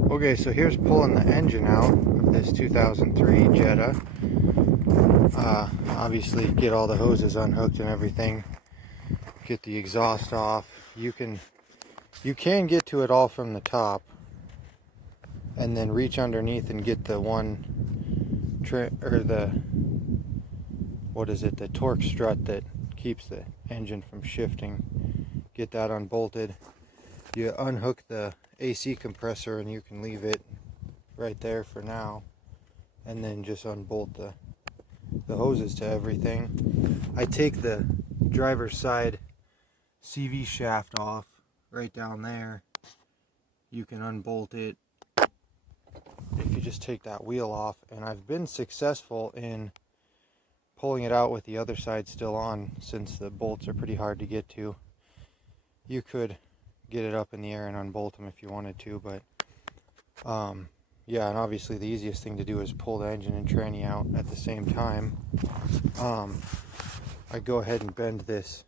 Okay, so here's pulling the engine out of this 2003 Jetta. Obviously get all the hoses unhooked and everything. Get the exhaust off. You can get to it all from the top and then reach underneath and get the the torque strut that keeps the engine from shifting. Get that unbolted. You unhook the AC compressor and you can leave it right there for now, and then just unbolt the hoses to everything. I take the driver's side CV shaft off right down there. You can unbolt it if you just take that wheel off, and I've been successful in pulling it out with the other side still on, since the bolts are pretty hard to get to. You could get it up in the air and unbolt them if you wanted to, but yeah, and obviously the easiest thing to do is pull the engine and tranny out at the same time. I go ahead and bend this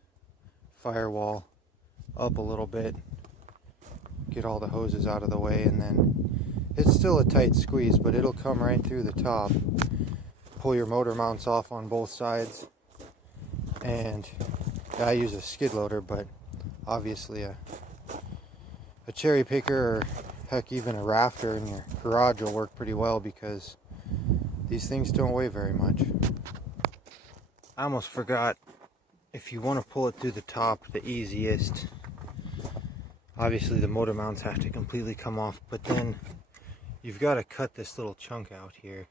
firewall up a little bit, get all the hoses out of the way, and then it's still a tight squeeze, but it'll come right through the top. Pull your motor mounts off on both sides, and I use a skid loader, but obviously a cherry picker, or heck, even a rafter in your garage will work pretty well, because these things don't weigh very much. I almost forgot, if you want to pull it through the top, the easiest, obviously the motor mounts have to completely come off, but then you've got to cut this little chunk out here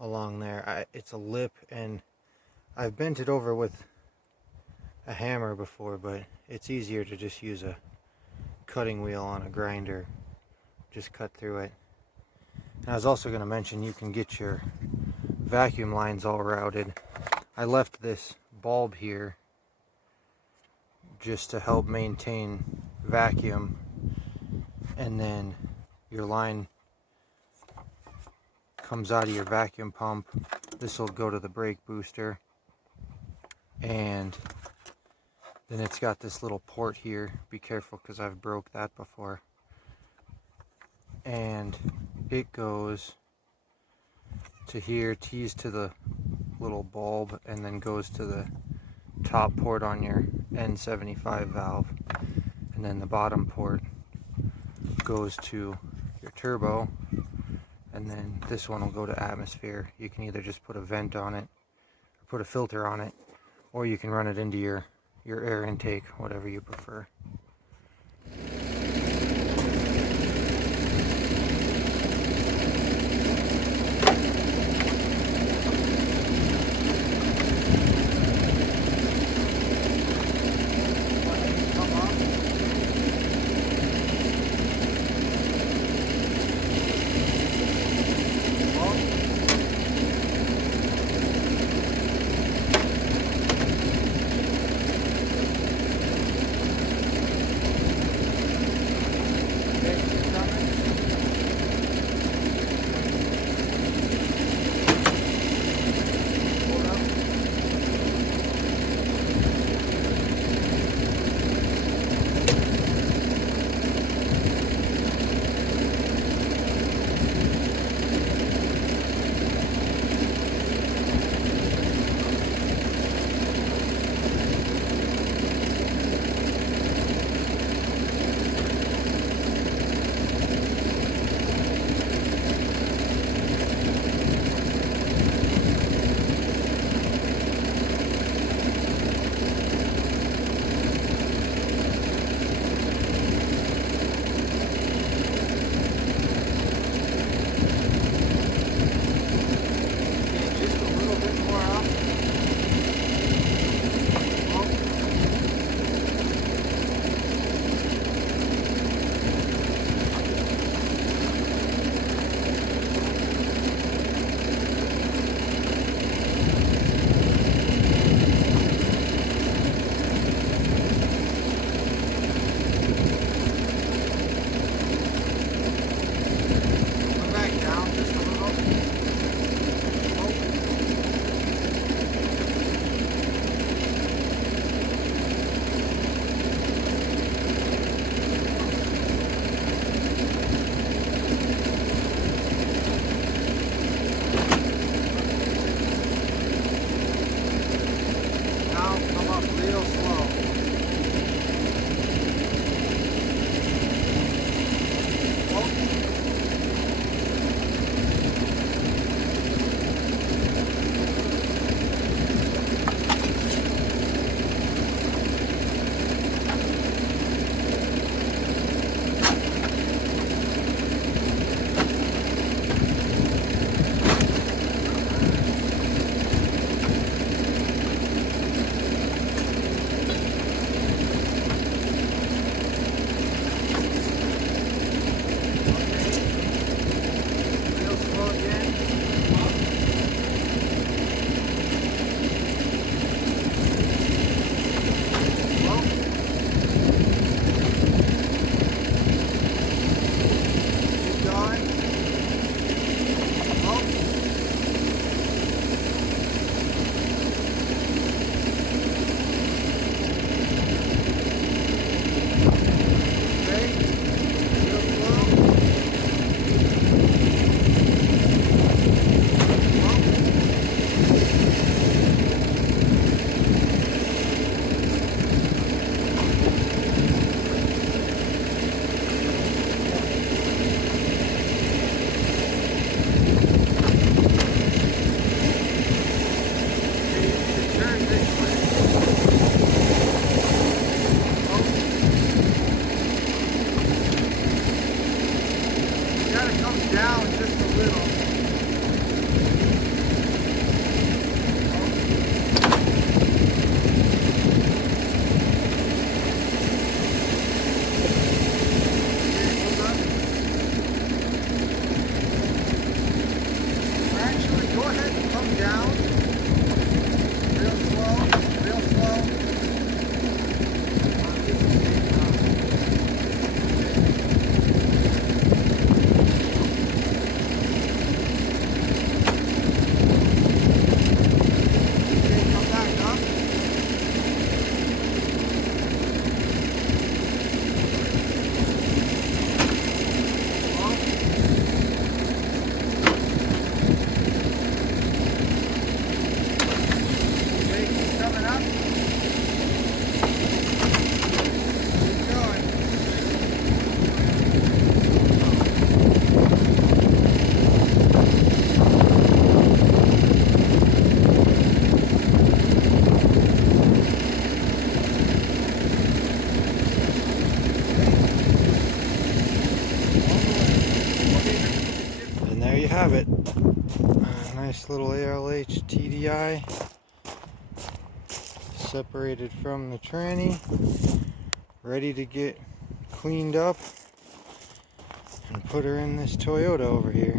along there. It's a lip, and I've bent it over with a hammer before, but it's easier to just use a cutting wheel on a grinder. Just cut through it. And I was also going to mention, you can get your vacuum lines all routed. I left this bulb here just to help maintain vacuum, and then your line comes out of your vacuum pump. This will go to the brake booster, and then it's got this little port here. Be careful, because I've broke that before. And it goes to here, tees to the little bulb, and then goes to the top port on your N75 valve. And then the bottom port goes to your turbo, and then this one will go to atmosphere. You can either just put a vent on it, or put a filter on it, or you can run it into your air intake, whatever you prefer. come down just a little. Go ahead and come down real slow, real slow. Okay, come back up. Coming up. Keep going. And there you have it. A nice little ALH TDI. Separated from the tranny, ready to get cleaned up and put her in this Toyota over here.